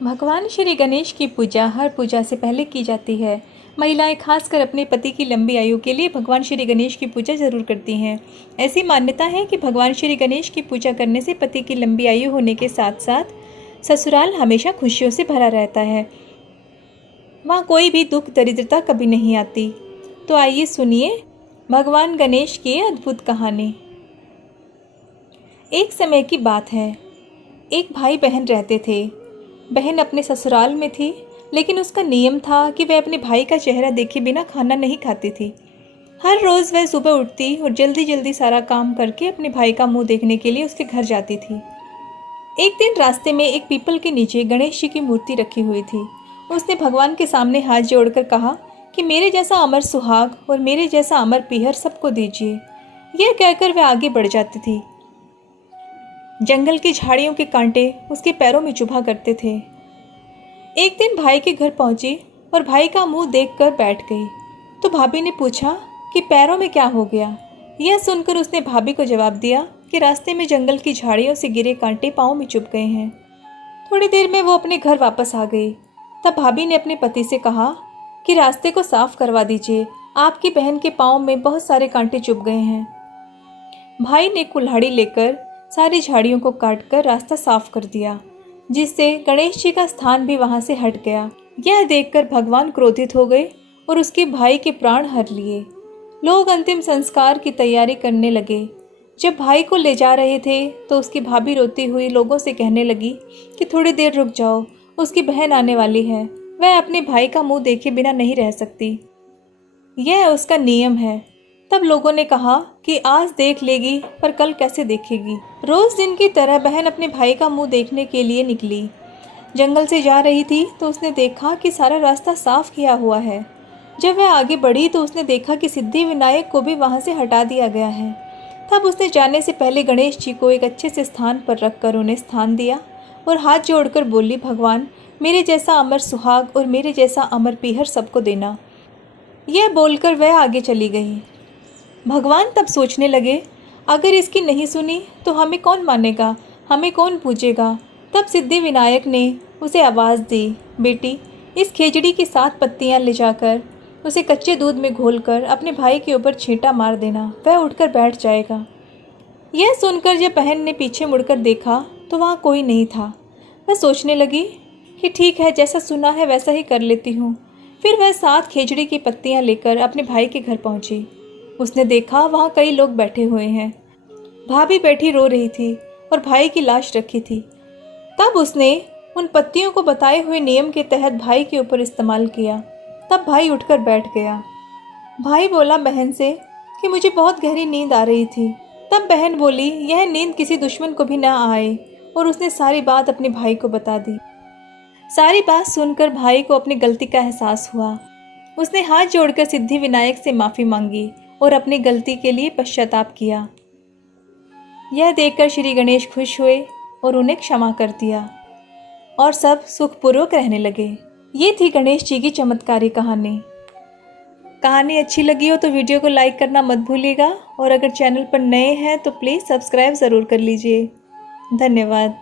भगवान श्री गणेश की पूजा हर पूजा से पहले की जाती है। महिलाएं खासकर अपने पति की लंबी आयु के लिए भगवान श्री गणेश की पूजा जरूर करती हैं। ऐसी मान्यता है कि भगवान श्री गणेश की पूजा करने से पति की लंबी आयु होने के साथ साथ ससुराल हमेशा खुशियों से भरा रहता है। वहाँ कोई भी दुख दरिद्रता कभी नहीं आती। तो आइए सुनिए भगवान गणेश की अद्भुत कहानी। एक समय की बात है, एक भाई बहन रहते थे। बहन अपने ससुराल में थी, लेकिन उसका नियम था कि वह अपने भाई का चेहरा देखे बिना खाना नहीं खाती थी। हर रोज़ वह सुबह उठती और जल्दी जल्दी सारा काम करके अपने भाई का मुंह देखने के लिए उसके घर जाती थी। एक दिन रास्ते में एक पीपल के नीचे गणेश जी की मूर्ति रखी हुई थी। उसने भगवान के सामने हाथ जोड़कर कहा कि मेरे जैसा अमर सुहाग और मेरे जैसा अमर पीहर सबको दीजिए। यह कहकर वह आगे बढ़ जाती थी। जंगल की झाड़ियों के कांटे उसके पैरों में चुभा करते थे। एक दिन भाई के घर पहुंची और भाई का मुंह देखकर बैठ गई। तो भाभी ने पूछा कि पैरों में क्या हो गया। यह सुनकर उसने भाभी को जवाब दिया कि रास्ते में जंगल की झाड़ियों से गिरे कांटे पाँव में चुभ गए हैं। थोड़ी देर में वो अपने घर वापस आ गई। तब भाभी ने अपने पति से कहा कि रास्ते को साफ करवा दीजिए, आपकी बहन के पाँव में बहुत सारे कांटे चुभ गए हैं। भाई ने कुल्हाड़ी लेकर सारी झाड़ियों को काटकर रास्ता साफ कर दिया, जिससे गणेश जी का स्थान भी वहां से हट गया। यह देखकर भगवान क्रोधित हो गए और उसके भाई के प्राण हर लिए। लोग अंतिम संस्कार की तैयारी करने लगे। जब भाई को ले जा रहे थे तो उसकी भाभी रोती हुई लोगों से कहने लगी कि थोड़ी देर रुक जाओ, उसकी बहन आने वाली है, वह अपने भाई का मुंह देखे बिना नहीं रह सकती, यह उसका नियम है। तब लोगों ने कहा कि आज देख लेगी पर कल कैसे देखेगी। रोज दिन की तरह बहन अपने भाई का मुंह देखने के लिए निकली। जंगल से जा रही थी तो उसने देखा कि सारा रास्ता साफ किया हुआ है। जब वह आगे बढ़ी तो उसने देखा कि सिद्धि विनायक को भी वहां से हटा दिया गया है। तब उसने जाने से पहले गणेश जी को एक अच्छे से स्थान पर रखकर उन्हें स्थान दिया और हाथ जोड़कर बोली, भगवान मेरे जैसा अमर सुहाग और मेरे जैसा अमर पीहर सबको देना। यह बोलकर वह आगे चली गई। भगवान तब सोचने लगे, अगर इसकी नहीं सुनी तो हमें कौन मानेगा, हमें कौन पूजेगा। तब सिद्धि विनायक ने उसे आवाज़ दी, बेटी इस खेजड़ी की 7 पत्तियां ले जाकर उसे कच्चे दूध में घोलकर अपने भाई के ऊपर छींटा मार देना, वह उठकर बैठ जाएगा। यह सुनकर जब बहन ने पीछे मुड़कर देखा तो वहाँ कोई नहीं था। वह सोचने लगी कि ठीक है, जैसा सुना है वैसा ही कर लेती हूँ। फिर वह 7 खेजड़ी की पत्तियां लेकर अपने भाई के घर पहुँची। उसने देखा वहाँ कई लोग बैठे हुए हैं। भाभी बैठी रो रही थी और भाई की लाश रखी थी। तब उसने उन पत्तियों को बताए हुए नियम के तहत भाई के ऊपर इस्तेमाल किया। तब भाई उठकर बैठ गया। भाई बोला बहन से कि मुझे बहुत गहरी नींद आ रही थी। तब बहन बोली यह नींद किसी दुश्मन को भी ना आए, और उसने सारी बात अपने भाई को बता दी। सारी बात सुनकर भाई को अपनी गलती का एहसास हुआ। उसने हाथ जोड़कर सिद्धि विनायक से माफ़ी मांगी और अपनी गलती के लिए पश्चाताप किया। यह देखकर श्री गणेश खुश हुए और उन्हें क्षमा कर दिया और सब सुखपूर्वक रहने लगे। ये थी गणेश जी की चमत्कारी कहानी। कहानी अच्छी लगी हो तो वीडियो को लाइक करना मत भूलिएगा, और अगर चैनल पर नए हैं तो प्लीज़ सब्सक्राइब ज़रूर कर लीजिए। धन्यवाद।